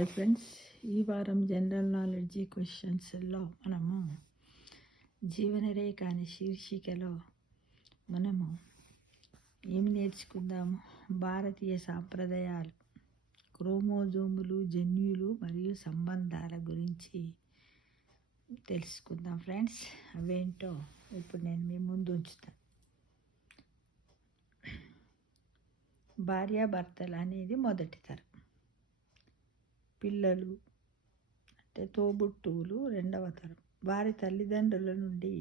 Hi friends, ఈ వారం general knowledge క్వశ్చన్స్లో మనము జీవనరేఖ అనే శీర్షికలో మనము ఏమి నేర్చుకుందాము? భారతీయ సాంప్రదాయాలు, క్రోమోజోములు, జన్యువులు మరియు సంబంధాల గురించి తెలుసుకుందాం ఫ్రెండ్స్. అవేంటో ఇప్పుడు నేను మీ ముందు ఉంచుతాను. భార్యాభర్తలు అనేది మొదటి తరం, పిల్లలు అంటే తోబుట్టువులు రెండవ తరం. వారి తల్లిదండ్రుల నుండి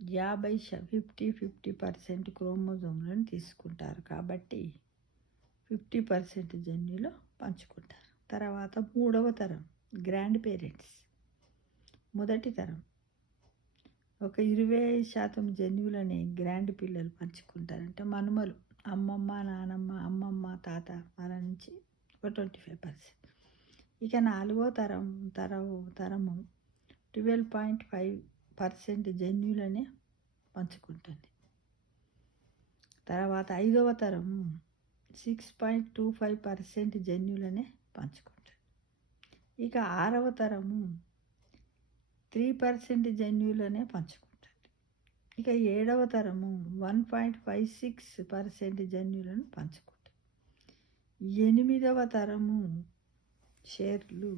50% క్రోమోజోములను తీసుకుంటారు, కాబట్టి 50% జన్యులు పంచుకుంటారు. తర్వాత మూడవ తరం గ్రాండ్ పేరెంట్స్, మొదటి తరం ఒక 25% జన్యువులని గ్రాండ్ పిల్లలు పంచుకుంటారు. అంటే మనుమలు, అమ్మమ్మ, నానమ్మ, అమ్మమ్మ, తాత వాళ్ళ నుంచి ఒక 25%. ఇక నాలుగో తరము 12.5% జన్యువులనే పంచుకుంటుంది. తర్వాత ఐదవ తరము 6.25% జన్యువులనే పంచుకుంటుంది. ఇక ఆరవ తరము 3% జన్యువులనే పంచుకుంటుంది. ఇక ఏడవ తరము 1.56% జన్యువులను పంచుకుంటుంది. ఎనిమిదవ తరము షేర్లు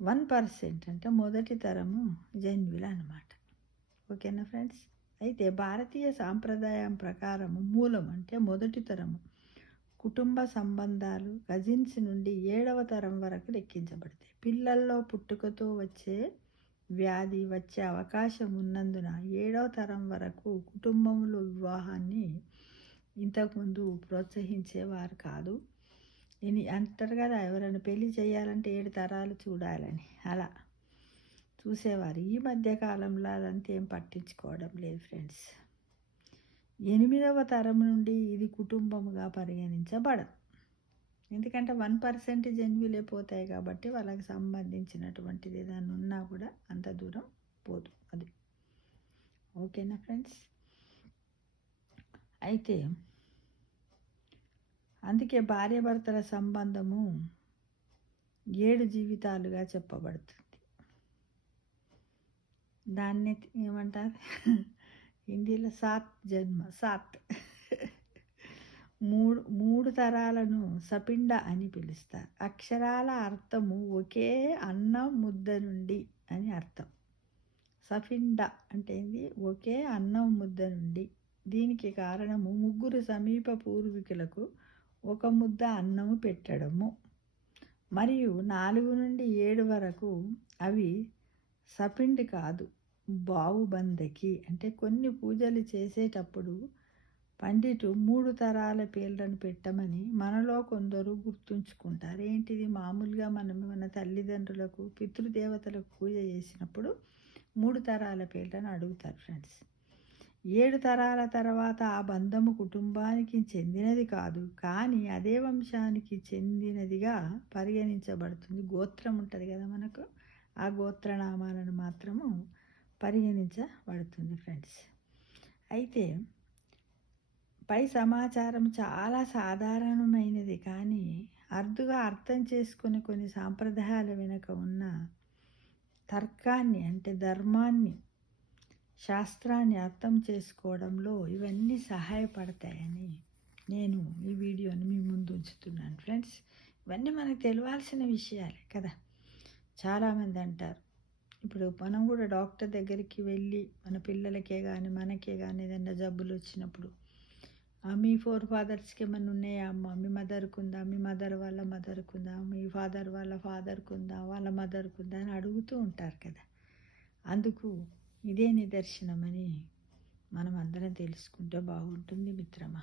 1%, అంటే మొదటి తరము జన్యువులు అన్నమాట. ఓకేనా ఫ్రెండ్స్? అయితే భారతీయ సాంప్రదాయం ప్రకారం మూలం అంటే మొదటి తరము కుటుంబ సంబంధాలు కజిన్స్ నుండి 7వ తరం వరకు లెక్కించబడతాయి. పిల్లల్లో పుట్టుకతో వచ్చే వ్యాధి వచ్చే అవకాశం ఉన్నందున 7వ తరం వరకు కుటుంబంలో వివాహాన్ని ఇంతకుముందు ప్రోత్సహించేవారు కాదు. అంటారు కదా, ఎవరైనా పెళ్లి చేయాలంటే 7 తరాలు చూడాలని, అలా చూసేవారు. ఈ మధ్యకాలంలో అదంతా ఏం పట్టించుకోవడం లేదు ఫ్రెండ్స్. 8వ తరం నుండి ఇది కుటుంబముగా పరిగణించబడదు, ఎందుకంటే 1% జన్యువులే పోతాయి కాబట్టి వాళ్ళకి సంబంధించినటువంటిది ఏదైనా ఉన్నా కూడా అంత దూరం పోదు. అది ఓకేనా ఫ్రెండ్స్? అయితే అందుకే భార్యాభర్తల సంబంధము 7 జీవితాలుగా చెప్పబడుతుంది. దాన్ని ఏమంటారు హిందీలో? సాత్. మూడు తరాలను సపిండ అని పిలుస్తారు. అక్షరాల అర్థము ఒకే అన్నం ముద్ద నుండి అని అర్థం. సపిండ అంటే ఒకే అన్నం ముద్ద నుండి. దీనికి కారణము ముగ్గురు సమీప పూర్వీకులకు ఒక ముద్ద అన్నము పెట్టడము, మరియు 4 నుండి 7 వరకు అవి సపిండి కాదు, బావుబందకి. అంటే కొన్ని పూజలు చేసేటప్పుడు పండితు 3 తరాల పేర్లను పెట్టమని మనలో కొందరు గుర్తుంచుకుంటారు. ఏంటిది? మామూలుగా మన తల్లిదండ్రులకు, పితృదేవతలకు పూజ చేసినప్పుడు 3 తరాల పేర్లను అడుగుతారు ఫ్రెండ్స్. 7 తరాల తర్వాత ఆ బంధము కుటుంబానికి చెందినది కాదు, కానీ అదే వంశానికి చెందినదిగా పరిగణించబడుతుంది. గోత్రం ఉంటుంది కదా మనకు, ఆ గోత్రనామాలను మాత్రము పరిగణించబడుతుంది ఫ్రెండ్స్. అయితే పై సమాచారం చాలా సాధారణమైనది, కానీ అరుదుగా అర్థం చేసుకుని కొన్ని సాంప్రదాయాల వెనుక ఉన్న తర్కాన్ని, అంటే ధర్మాన్ని, శాస్త్రాన్ని అర్థం చేసుకోవడంలో ఇవన్నీ సహాయపడతాయని నేను ఈ వీడియోని మీ ముందు ఉంచుతున్నాను ఫ్రెండ్స్. ఇవన్నీ మనకు తెలియాల్సిన విషయాలే కదా. చాలామంది అంటారు, ఇప్పుడు మనం కూడా డాక్టర్ దగ్గరికి వెళ్ళి మన పిల్లలకే కానీ మనకే కానీ ఏదైనా జబ్బులు వచ్చినప్పుడు, మీ 4 ఫాదర్స్కి ఏమైనా ఉన్నాయా అమ్మ, మీ మదర్కి ఉందా, మీ మదర్ వాళ్ళ మదర్కి ఉందా, మీ ఫాదర్ వాళ్ళ ఫాదర్కి ఉందా, వాళ్ళ మదర్కి ఉందా అని అడుగుతూ ఉంటారు కదా. అందుకు ఇదే నిదర్శనమని మనం అందరం తెలుసుకుంటే బాగుంటుంది మిత్రమా.